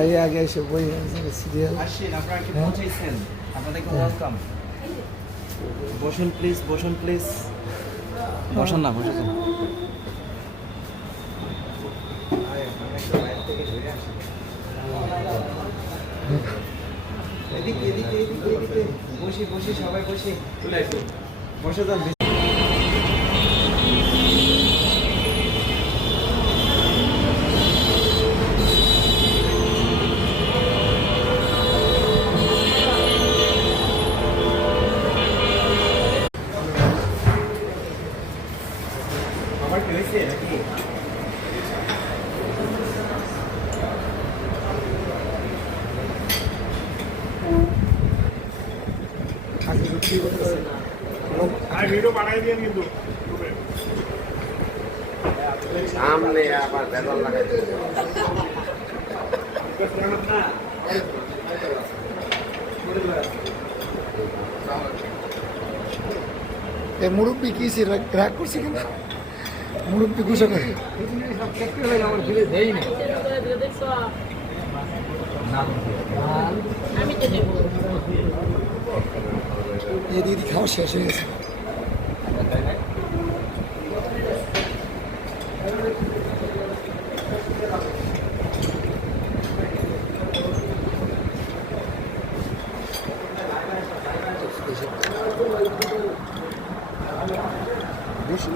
ভাই আগে এসে বই সিরিয়াল আসেন, আপনারা কি পৌঁছাইছেন? আপনাদেরকে ওয়েলকাম। বসুন প্লিজ, বসুন প্লিজ। বসুন না, বসে যান। এদিকে এদিকে এদিকে এদিকে বসে বসে সবাই বসে চলে আসুন, বসে যান। আমার কি হয়েছে নাকি? ভিডিও বানাই দিয়ে কিন্তু সামনে আবার বেদল লাগাই মুরব্বী কি রাগ করছে কেন? মুরব্বী গুছা করে এদিকে খাওয়া শেষ হয়ে গেছে। বসুন